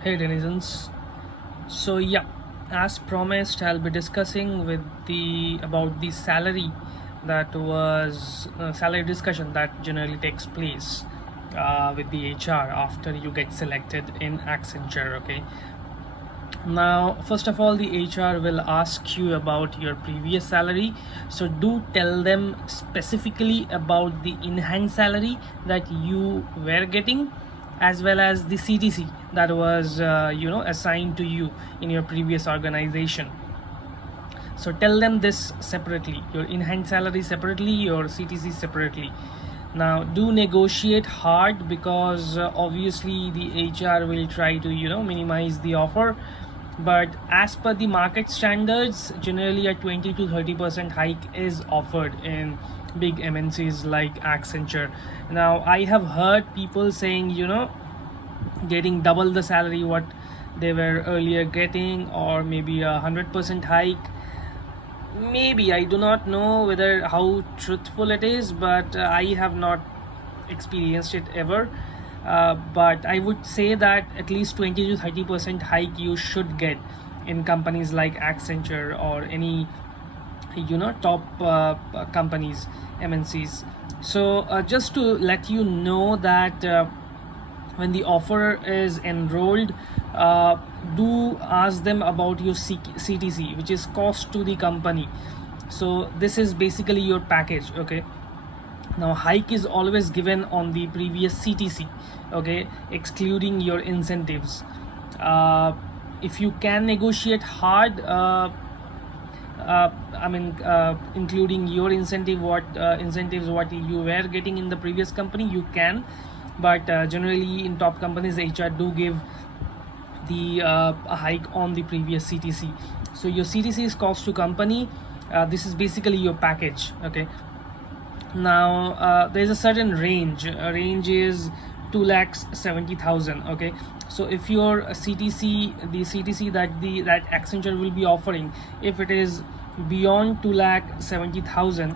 Hey Denizens. So yeah, as promised, I'll be discussing with the about the salary that was salary discussion that generally takes place with the HR after you get selected in Accenture. Okay. Now, first of all, the HR will ask you about your previous salary. So do tell them specifically about the in-hand salary that you were getting, as well as the CTC that was assigned to you in your previous organization. So tell them this separately, your in-hand salary separately, your CTC separately. Now do negotiate hard, because obviously the HR will try to minimize the offer, but as per the market standards, generally a 20 to 30% hike is offered in big MNCs like Accenture. Now I have heard people saying getting double the salary what they were earlier getting, or maybe 100% hike. Maybe, I do not know whether how truthful it is, but I have not experienced it ever. But I would say that at least 20 to 30% hike you should get in companies like Accenture or any top companies, MNCs. So just to let you know that when the offer is enrolled, do ask them about your CTC, which is cost to the company. So this is basically your package. Okay, now hike is always given on the previous CTC, okay, excluding your incentives. If you can negotiate hard, including your incentive, what incentives what you were getting in the previous company, you can. But generally in top companies, HR do give the hike on the previous CTC. So your CTC is cost to company. This is basically your package. Okay, now there's a certain range. Range is 2,70,000. Okay, so if your CTC, the CTC that Accenture will be offering, if it is beyond 2,70,000,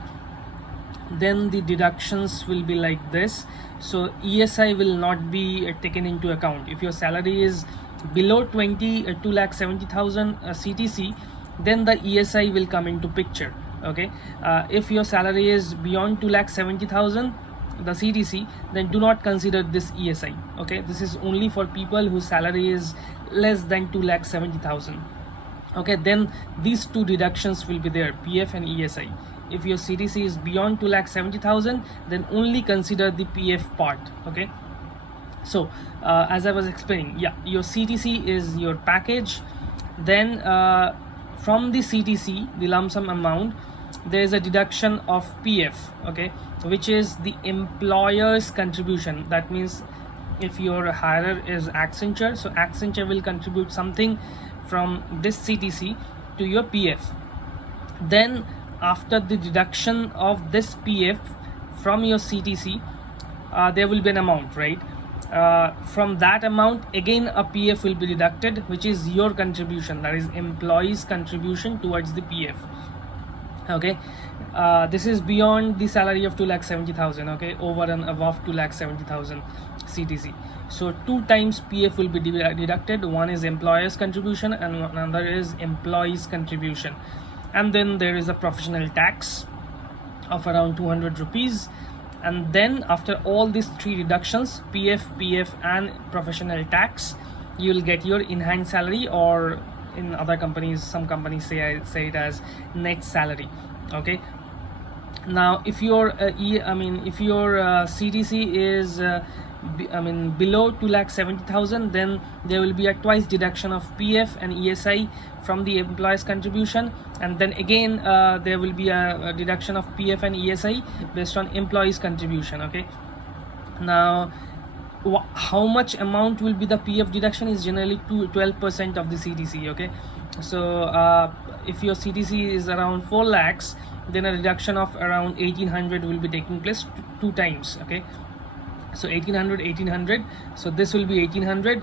then the deductions will be like this. So ESI will not be taken into account. If your salary is below 2,70,000 CTC, then the ESI will come into picture. Okay, if your salary is beyond 2,70,000 the CTC, then do not consider this ESI. Okay, this is only for people whose salary is less than 2,70,000. Okay, then these two deductions will be there, PF and ESI. If your CTC is beyond 2,70,000, then only consider the PF part. Okay, so as I was explaining, yeah, your CTC is your package. Then from the CTC, the lump sum amount, there is a deduction of PF, okay, which is the employer's contribution. That means if your hirer is Accenture, so Accenture will contribute something from this CTC to your PF. Then after the deduction of this PF from your CTC, there will be an amount, right? From that amount again a PF will be deducted, which is your contribution, that is employee's contribution towards the PF. Okay, this is beyond the salary of 2,70,000. okay, over and above 2,70,000 CTC. So 2 times PF will be deducted. One is employer's contribution and another is employee's contribution. And then there is a professional tax of around 200 rupees. And then after all these 3 deductions, PF and professional tax, you will get your in-hand salary, or in other companies, some companies say it as net salary. Okay, now if your CTC is below 2,70,000, then there will be a twice deduction of PF and ESI from the employee's contribution, and then again there will be a deduction of PF and ESI based on employee's contribution. Okay, now how much amount will be the PF deduction is generally 12% of the CTC. Okay, so if your CTC is around 4 lakhs, then a reduction of around 1,800 will be taking place 2 times. Okay, so 1,800. So this will be 1,800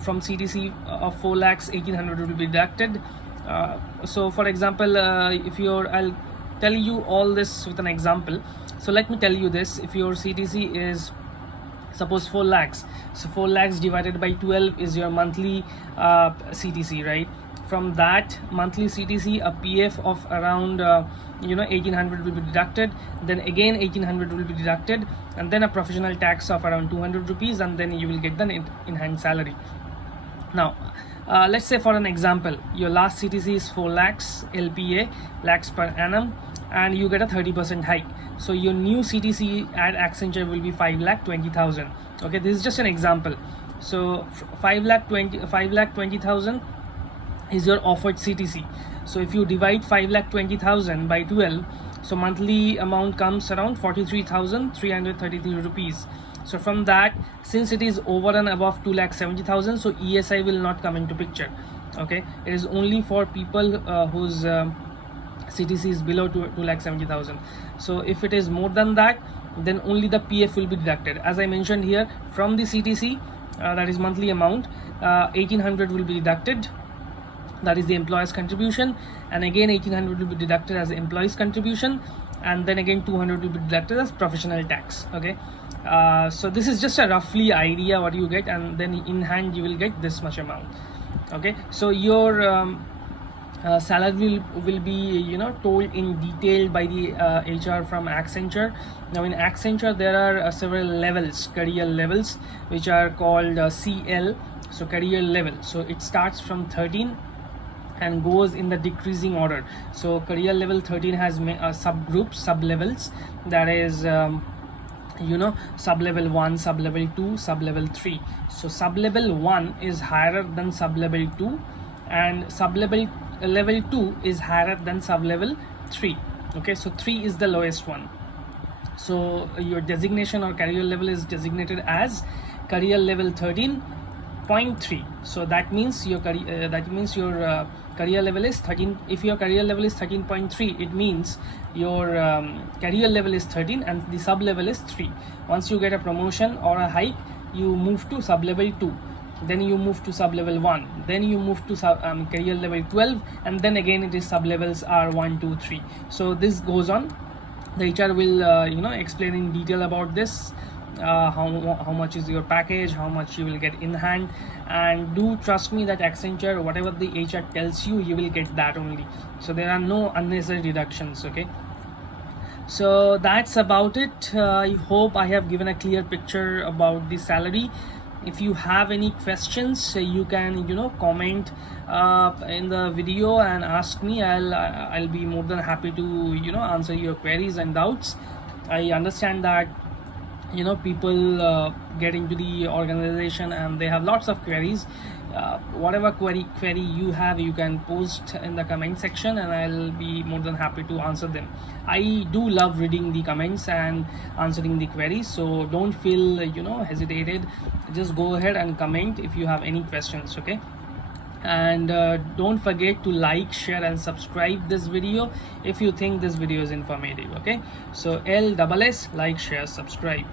from CTC of 4 lakhs. 1,800 will be deducted. So for example, I'll tell you all this with an example. So let me tell you this: if your CTC is Suppose 4 lakhs, so 4 lakhs divided by 12 is your monthly CTC, right? From that monthly CTC, a PF of around 1800 will be deducted, then again 1800 will be deducted, and then a professional tax of around 200 rupees, and then you will get the in hand salary. Now let's say for an example, your last CTC is 4 lakhs LPA, lakhs per annum, and you get a 30% hike. So your new CTC at Accenture will be 5,20,000. Okay, this is just an example. So 5,20,000 is your offered CTC. So if you divide 5,20,000 by 12, so monthly amount comes around 43,333 rupees. So from that, since it is over and above 2,70,000, so ESI will not come into picture. Okay, it is only for people whose CTC is below 2,70,000. So if it is more than that, then only the PF will be deducted. As I mentioned here, from the CTC, that is monthly amount, 1800 will be deducted, that is the employer's contribution, and again 1800 will be deducted as the employee's contribution, and then again 200 will be deducted as professional tax. Okay, so this is just a roughly idea what you get, and then in hand you will get this much amount. Okay, so your salary will be told in detail by the HR from Accenture. Now in Accenture there are several levels, career levels, which are called CL, so career level. So it starts from 13 and goes in the decreasing order. So career level 13 has subgroups, sub-levels, that is sub-level 1, sub-level 2, sub-level 3. So sub-level 1 is higher than sub-level 2, and sub-level level 2 is higher than sub-level 3. Okay, so 3 is the lowest one. So your designation or career level is designated as career level 13.3. so that means your career level is 13. If your career level is 13.3, it means your career level is 13 and the sub level is 3. Once you get a promotion or a hike, you move to sub level 2, then you move to sub level 1, then you move to career level 12, and then again it is sub levels are 1, 2, 3. So this goes on. The HR will explain in detail about this, how much is your package, how much you will get in hand, and do trust me that Accenture, whatever the HR tells you, you will get that only. So there are no unnecessary deductions. Okay, so that's about it. I hope I have given a clear picture about the salary. If you have any questions, you can comment in the video and ask me. I'll be more than happy to answer your queries and doubts. I understand that people get into the organization and they have lots of queries. Whatever query you have, you can post in the comment section and I'll be more than happy to answer them. I do love reading the comments and answering the queries, so don't feel hesitated. Just go ahead and comment if you have any questions. Okay, and don't forget to like, share and subscribe this video if you think this video is informative. Okay, so LSS, like, share, subscribe.